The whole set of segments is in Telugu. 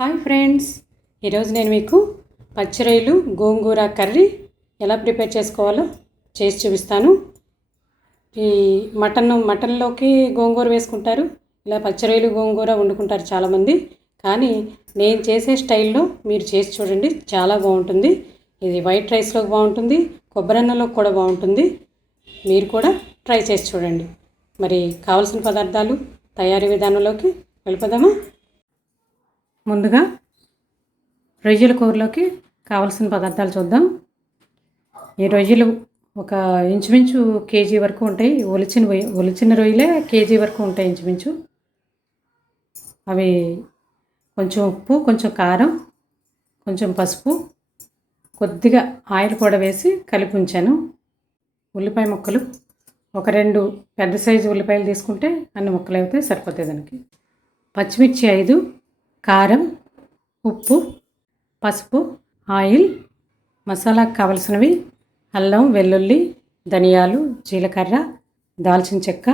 హాయ్ ఫ్రెండ్స్, ఈరోజు నేను మీకు పచ్చి రొయ్యలు గోంగూర కర్రీ ఎలా ప్రిపేర్ చేసుకోవాలో చేసి చూపిస్తాను. ఈ మటన్లోకి గోంగూర వేసుకుంటారు, ఇలా పచ్చి రొయ్యలు గోంగూర వండుకుంటారు చాలామంది. కానీ నేను చేసే స్టైల్లో మీరు చేసి చూడండి, చాలా బాగుంటుంది. ఇది వైట్ రైస్లోకి బాగుంటుంది, కొబ్బరన్నలోకి కూడా బాగుంటుంది. మీరు కూడా ట్రై చేసి చూడండి. మరి కావాల్సిన పదార్థాలు, తయారీ విధానంలోకి వెళ్ళిపోదామా? ముందుగా రొయ్యల కూరలోకి కావాల్సిన పదార్థాలు చూద్దాం. ఈ రొయ్యలు ఒక ఇంచుమించు కేజీ వరకు ఉంటాయి. ఒలిచిన రొయ్యలే కేజీ వరకు ఉంటాయి ఇంచుమించు. అవి కొంచెం ఉప్పు, కొంచెం కారం, కొంచెం పసుపు, కొద్దిగా ఆయిల్ కూడా వేసి కలిపి ఉంచాను. ఉల్లిపాయ ముక్కలు ఒక 2 పెద్ద సైజు ఉల్లిపాయలు తీసుకుంటే అన్ని ముక్కలు అయితే సరిపోతాయి దానికి. పచ్చిమిర్చి 5, కారం, ఉప్పు, పసుపు, ఆయిల్, మసాలాకు కావలసినవి అల్లం, వెల్లుల్లి, ధనియాలు, జీలకర్ర, దాల్చిన చెక్క,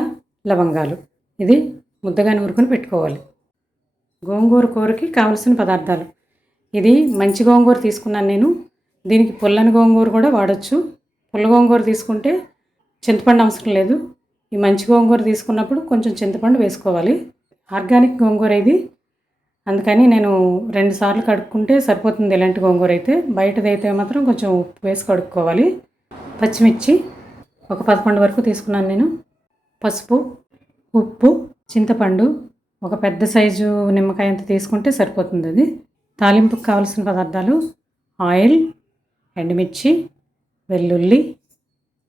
లవంగాలు. ఇది ముద్దగా నూరుకొని పెట్టుకోవాలి. గోంగూర కూరకి కావలసిన పదార్థాలు. ఇది మంచి గోంగూర తీసుకున్నాను నేను. దీనికి పుల్లని గోంగూర కూడా వాడచ్చు. పుల్ల గోంగూర తీసుకుంటే చింతపండు అవసరం లేదు. ఈ మంచి గోంగూర తీసుకున్నప్పుడు కొంచెం చింతపండు వేసుకోవాలి. ఆర్గానిక్ గోంగూర ఇది, అందుకని నేను 2 సార్లు కడుక్కుంటే సరిపోతుంది. ఇలాంటి గోంగూర అయితే, బయటదైతే మాత్రం కొంచెం ఉప్పు వేసి కడుక్కోవాలి. పచ్చిమిర్చి ఒక 11 వరకు తీసుకున్నాను నేను. పసుపు, ఉప్పు, చింతపండు ఒక పెద్ద సైజు నిమ్మకాయ అంత తీసుకుంటే సరిపోతుంది. అది తాలింపుకు కావాల్సిన పదార్థాలు ఆయిల్, ఎండుమిర్చి, వెల్లుల్లి,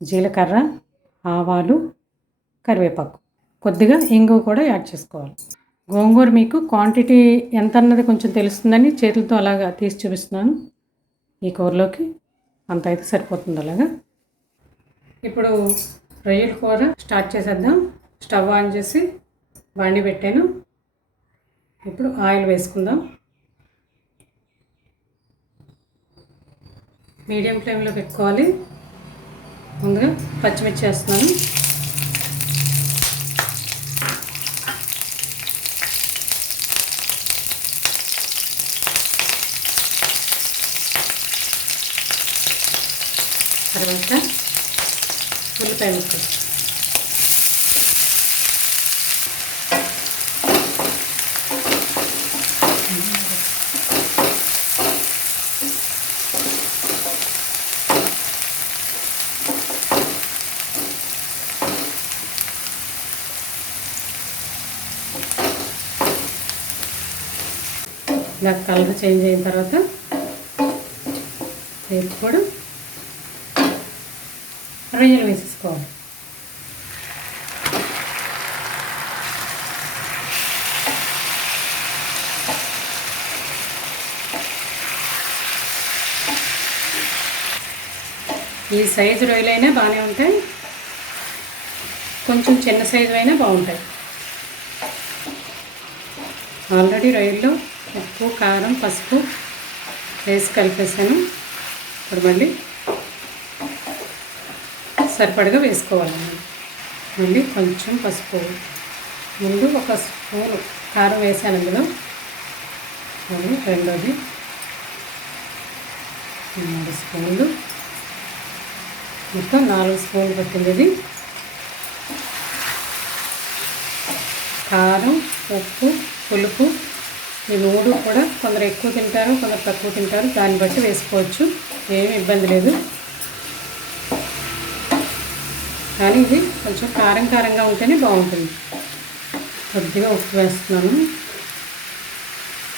జీలకర్ర, ఆవాలు, కరివేపాకు, కొద్దిగా ఇంగువ కూడా యాడ్ చేసుకోవాలి. గోంగూర మీకు క్వాంటిటీ ఎంత అన్నది కొంచెం తెలుస్తుందని చేతులతో అలాగా తీసి చూపిస్తున్నాను. ఈ కూరలోకి అంత అయితే సరిపోతుంది అలాగా. ఇప్పుడు రొయ్యల కూర స్టార్ట్ చేసేద్దాం. స్టవ్ ఆన్ చేసి బాండి పెట్టాను. ఇప్పుడు ఆయిల్ వేసుకుందాం. మీడియం ఫ్లేమ్లో పెట్టుకోవాలి. ముందుగా పచ్చిమిర్చి వేస్తున్నాను. తర్వాత ఉల్లిపాయ ముక్కలు, ఇలా కలర్ చేంజ్ అయిన తర్వాత కూడా రొయ్యలు వేసేసుకోవాలి. ఈ సైజు రొయ్యలైనా బాగానే ఉంటాయి, కొంచెం చిన్న సైజు అయినా బాగుంటాయి. ఆల్రెడీ రొయ్యల్లో ఉప్పు, కారం, పసుపు వేసి కలిపేసాను. ఇప్పుడు మళ్ళీ సరిపడగా వేసుకోవాలి. మళ్ళీ కొంచెం పసుపు, ముందు 1 స్పూను కారం వేసాను అందులో. మళ్ళీ రెండోది 3 స్పూన్లు, మొత్తం 4 స్పూన్లు పట్టింది. ఇది కారం, ఉప్పు, పులుపు ఈ 3 కూడా కొందరు ఎక్కువ తింటారు, కొందరు తక్కువ తింటారు. దాన్ని బట్టి వేసుకోవచ్చు, ఏమీ ఇబ్బంది లేదు. కానీ ఇది కొంచెం కారంగా ఉంటేనే బాగుంటుంది. కొద్దిగా ఉప్పు వేస్తున్నాను,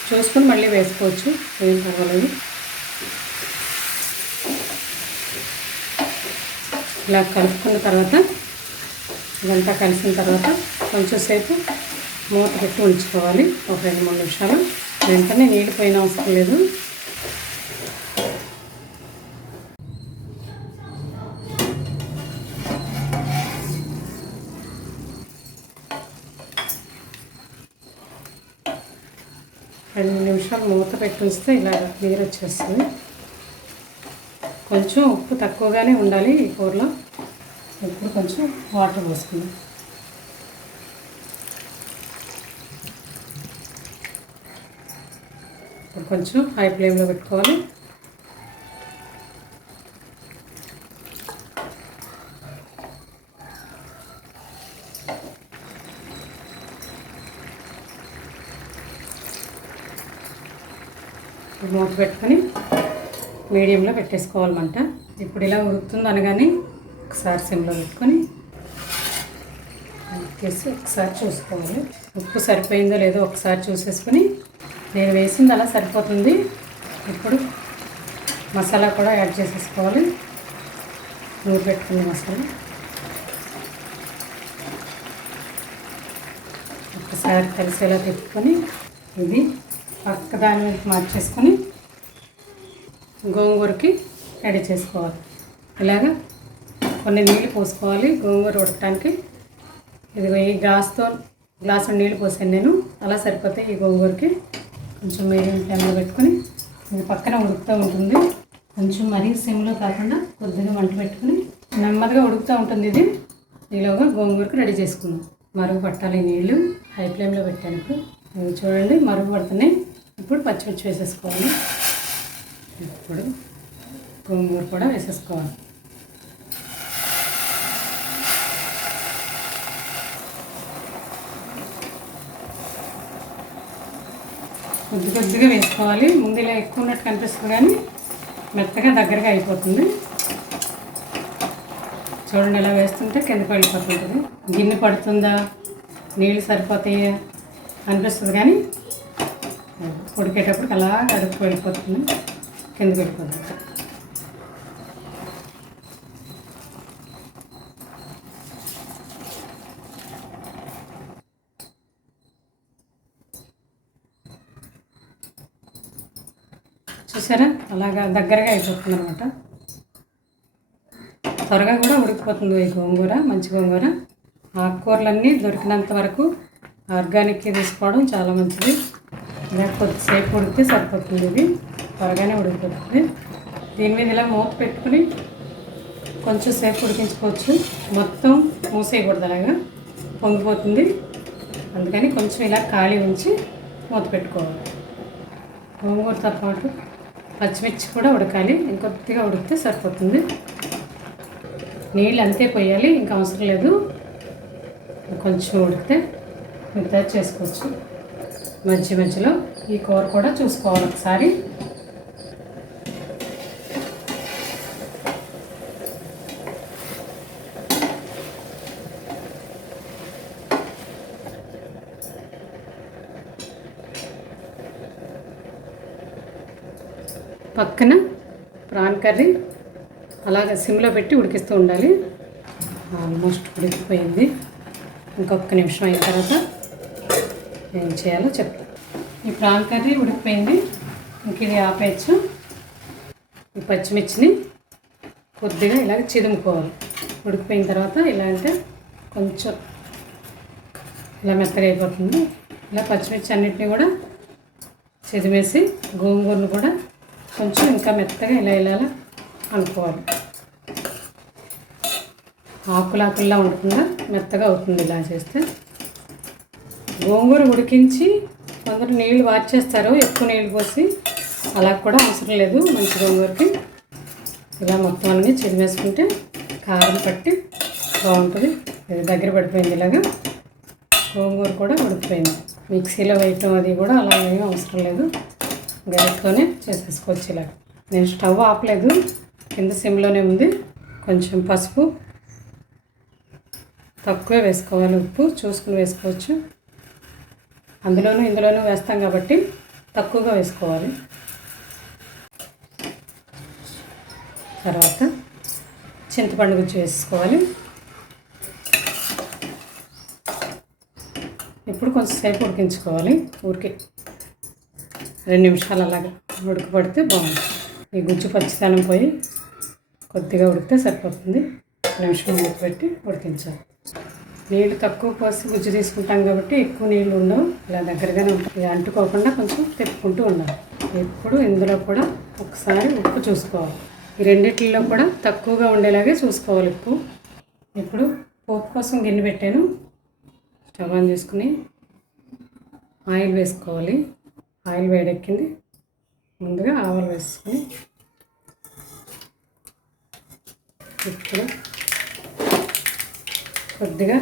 చూసుకొని మళ్ళీ వేసుకోవచ్చు, ఏం పర్వాలేదు. ఇలా కలుపుకున్న తర్వాత, ఇదంతా కలిసిన తర్వాత కొంచెం సేపు మూత పెట్టి ఉంచుకోవాలి. ఒక 2-3 నిమిషాలు. వెంటనే నీళ్ళు పోయిన అవసరం లేదు. రెండు నిమిషాలు మూత పెట్టి ఉంచితే ఇలా నీరు వచ్చేస్తుంది. కొంచెం ఉప్పు తక్కువగానే ఉండాలి ఈ కూరలో. ఇప్పుడు కొంచెం వాటర్ పోసుకుందాం. ఇప్పుడు కొంచెం హై ఫ్లేమ్లో పెట్టుకోవాలి. మూత పెట్టుకొని మీడియంలో పెట్టేసుకోవాలి మంట. ఇప్పుడు ఇలా ఉడుకుతుంది అనగానే ఒకసారి సిమ్లో పెట్టుకొని తీసి ఒకసారి చూసుకోవాలి. ఉప్పు సరిపోయిందో లేదో ఒకసారి చూసేసుకొని నేను వేసింది అలా సరిపోతుంది. ఇప్పుడు మసాలా కూడా యాడ్ చేసేసుకోవాలి. నూరు పెట్టుకున్న మసాలా ఒకసారి కలిసేలా పెట్టుకొని ఇది పక్క దాని మీద మార్చేసుకొని గోంగూరకి రెడీ చేసుకోవాలి. ఇలాగా కొన్ని నీళ్ళు పోసుకోవాలి గోంగూర ఉడకడానికి. ఇదిగో ఈ గ్లాసు నీళ్ళు పోసాను నేను, అలా సరిపోతాయి ఈ గోంగూరకి. కొంచెం మీడియం ఫ్లేమ్లో పెట్టుకొని ఇది పక్కన ఉడుకుతూ ఉంటుంది. కొంచెం మరీ సిమ్లో కాకుండా కొద్దిగా మంట పెట్టుకుని నెమ్మదిగా ఉడుకుతూ ఉంటుంది. ఇది ఈలోగా గోంగూరకి రెడీ చేసుకుందాం. మరుగు పట్టాలి నీళ్ళు. హై ఫ్లేమ్లో పెట్టాను. ఇప్పుడు చూడండి మరుగు పడుతున్నాయి. ఇప్పుడు పచ్చిమిర్చి వేసేసుకోవాలి. ఇప్పుడు గోంగూర కూడా వేసేసుకోవాలి. కొద్దిగా వేసుకోవాలి. ముందు ఇలా ఎక్కువ ఉన్నట్టు కనిపిస్తుంది కానీ మెత్తగా దగ్గరగా అయిపోతుంది. చూడండి ఇలా వేస్తుంటే కిందకి వెళ్ళిపోతుంటుంది. గిన్నె పడుతుందా, నీళ్ళు సరిపోతాయా అనిపిస్తుంది కానీ ఉడికేటప్పుడు అలా అడుక్కు వెళ్ళిపోతుంది, కిందకి వెళ్ళిపోతుంది. చూసారా అలాగా దగ్గరగా అయిపోతుంది అనమాట. త్వరగా కూడా ఉడికిపోతుంది ఈ గోంగూర. మంచి గోంగూర. ఆకుకూరలన్నీ దొరికినంత వరకు ఆర్గానిక్గా తీసుకోవడం చాలా మంచిది. ఇలా కొద్దిసేపు ఉడికితే సరిపోతుంది. ఇది త్వరగానే ఉడికిపోతుంది. దీని మీద ఇలా మూత పెట్టుకుని కొంచెం సేపు ఉడికించుకోవచ్చు. మొత్తం మూసేయకూడదు, అలాగా పొంగిపోతుంది. అందుకని కొంచెం ఇలా ఖాళీ ఉంచి మూత పెట్టుకోవాలి. గోంగూరతో పాటు పచ్చిమిర్చి కూడా ఉడకాలి. ఇంకొద్దిగా ఉడికితే సరిపోతుంది. నీళ్ళు అంతే పోయాలి, ఇంకా అవసరం లేదు. కొంచెం ఉడికితే మిగతా చేసుకోవచ్చు. మధ్యలో ఈ కూర కూడా చూసుకోవాలి ఒకసారి. పక్కన ప్రాన్ కర్రీ అలాగే సిమ్లో పెట్టి ఉడికిస్తూ ఉండాలి. ఆల్మోస్ట్ ఉడికిపోయింది. ఇంకొక నిమిషం అయిన తర్వాత ఏం చేయాలో చెప్తాను. ఈ ప్రాన్ కర్రీ ఉడికిపోయింది. ఇంక ఇది ఆపేయచ్చు. ఈ పచ్చిమిర్చిని కొద్దిగా ఇలాగ చిదుముకోవాలి. ఉడికిపోయిన తర్వాత ఇలా అంటే కొంచెం ఇలా మెత్తగా అయిపోతుంది. ఇలా పచ్చిమిర్చి అన్నిటిని కూడా చిదిమేసి గోంగూరను కూడా కొంచెం ఇంకా మెత్తగా ఇలా అనుకోవాలి. ఆకులాకుల్లా ఉండకుండా మెత్తగా అవుతుంది ఇలా చేస్తే. గోంగూర ఉడికించి కొందరు నీళ్ళు వార్చేస్తారు, ఎక్కువ నీళ్ళు పోసి. అలా కూడా అవసరం లేదు. మంచి గోంగూరకి ఇలా మొత్తం అన్నీ చిదిమేసుకుంటే కారం పట్టి బాగుంటుంది. ఇది దగ్గర పడిపోయింది. ఇలాగా గోంగూర కూడా ఉడికిపోయింది. మిక్సీలో వేయటం అది కూడా అలా ఏమీ అవసరం లేదు. గ్యాస్తోనే చేసేసుకోవచ్చు. ఇలా నేను స్టవ్ ఆపలేదు, కింద సిమ్లోనే ఉంది. కొంచెం పసుపు తక్కువే వేసుకోవాలి. ఉప్పు చూసుకుని వేసుకోవచ్చు. ఇందులోనూ వేస్తాం కాబట్టి తక్కువగా వేసుకోవాలి. తర్వాత చింతపండు గుజ్జు వేసుకోవాలి. ఇప్పుడు కొంచెంసేపు ఉడికించుకోవాలి. ఊరికి 2 నిమిషాలు అలాగా ఉడకబడితే బాగుంటుంది. ఈ గుజ్జు పచ్చితనం పోయి కొద్దిగా ఉడికితే సరిపోతుంది. 1 నిమిషం మూత పెట్టి ఉడికించాలి. నీళ్ళు తక్కువ పోసి గుజ్జు తీసుకుంటాం కాబట్టి ఎక్కువ నీళ్ళు ఉండవు. ఇలా దగ్గరగానే ఉంటుంది. అంటుకోకుండా కొంచెం తిప్పుకుంటూ ఉండాలి. ఇప్పుడు ఇందులో కూడా ఒకసారి ఉప్పు చూసుకోవాలి. ఈ రెండిట్లో కూడా తక్కువగా ఉండేలాగే చూసుకోవాలి ఉప్పు. ఇప్పుడు పోపు కోసం గిన్నె పెట్టాను. స్టవ్ ఆన్ చేసుకుని ఆయిల్ వేసుకోవాలి. ఆయిల్ వేడెక్కింది. ముందుగా ఆవాలు వేసుకొని ఇప్పుడు కొద్దిగా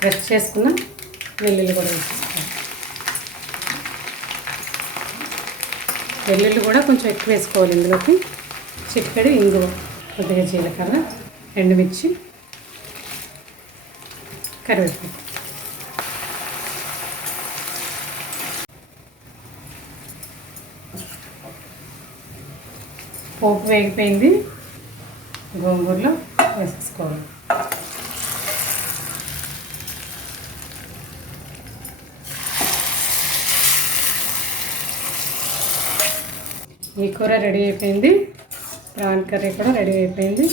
క్రష్ చేసుకున్న వెల్లుల్లి కూడా వేసేసుకోవాలి. వెల్లుల్లి కూడా కొంచెం ఎక్కువ వేసుకోవాలి. ఇందులోకి చిటికెడు ఇంగువ, కొద్దిగా జీలకర్ర, ఎండుమిర్చి, కరివేపాకు. పోపు వేగిపోయింది, గోంగూరలో వేసేసుకోవాలి. ఈ కూర రెడీ అయిపోయింది, ప్రాన్ కర్రీ కూడా రెడీ అయిపోయింది.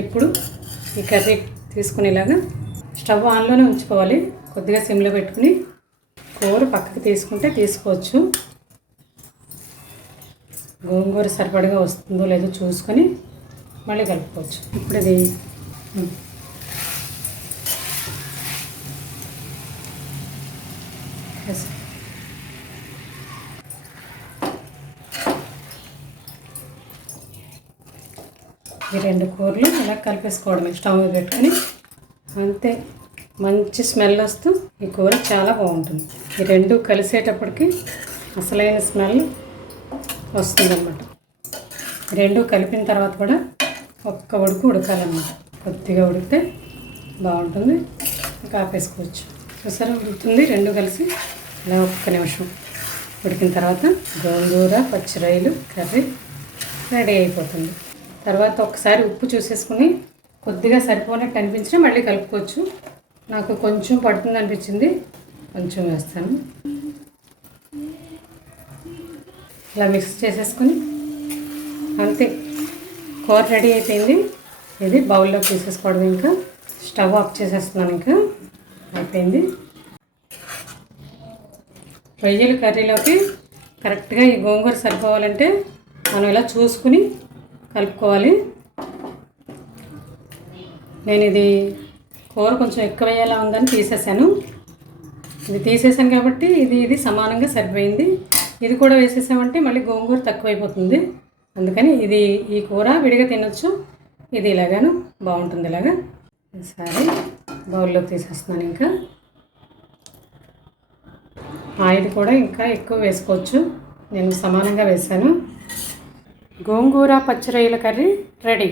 ఇప్పుడు ఈ కర్రీ తీసుకునేలాగా స్టవ్ ఆన్లోనే ఉంచుకోవాలి. కొద్దిగా సిమ్లో పెట్టుకుని కూర పక్కకి తీసుకుంటే తీసుకోవచ్చు. గోంగూర సరిపడగా వస్తుందో లేదో చూసుకొని మళ్ళీ కలుపుకోవచ్చు. ఇప్పుడు ఇది ఈ రెండు కూరలు ఇలా కలిపేసుకోవడమే స్టవ్ మీద పెట్టుకొని. అంతే, మంచి స్మెల్ వస్తూ ఈ కూర చాలా బాగుంటుంది. ఈ రెండు కలిసేటప్పటికి అసలైన స్మెల్ వస్తుందన్నమాట. రెండు కలిపిన తర్వాత కూడా ఒక్క ఉడుకు ఉడకాలన్నమాట. కొద్దిగా ఉడికితే బాగుంటుంది. ఇంకా ఆపేసుకోవచ్చు. చూసారా, ఉడుకుతుంది రెండు కలిసి. ఇలా ఒక్క నిమిషం ఉడికిన తర్వాత గోంగూర పచ్చి రొయ్యలు కర్రీ రెడీ అయిపోతుంది. తర్వాత ఒకసారి ఉప్పు చూసేసుకుని కొద్దిగా సరిపోనట్టు అనిపించినా మళ్ళీ కలుపుకోవచ్చు. నాకు కొంచెం పడుతుంది అనిపించింది, కొంచెం వేస్తాను. ఇలా మిక్స్ చేసేసుకుని అంతే, కూర రెడీ అయిపోయింది. ఇది బౌల్లో తీసేసుకోవడం. ఇంకా స్టవ్ ఆఫ్ చేసేస్తున్నాను. ఇంకా అయిపోయింది. రొయ్యల కర్రీలోకి కరెక్ట్గా ఈ గోంగూర సరిపోవాలంటే మనం ఇలా చూసుకుని కలుపుకోవాలి. నేను ఇది కూర కొంచెం ఎక్కువ వేయాలా ఉందని తీసేసాను. ఇది తీసేసాను కాబట్టి ఇది సమానంగా సరిపోయింది. ఇది కూడా వేసేసామంటే మళ్ళీ గోంగూర తక్కువైపోతుంది. అందుకని ఈ కూర విడిగా తినొచ్చు, ఇది ఇలాగాను బాగుంటుంది. ఇలాగా సరే, బౌల్లోకి తీసేస్తున్నాను. ఇంకా ఆయిల్ కూడా ఇంకా ఎక్కువ వేసుకోవచ్చు, నేను సమానంగా వేసాను. గోంగూర పచ్చి రొయ్యల కర్రీ రెడీ.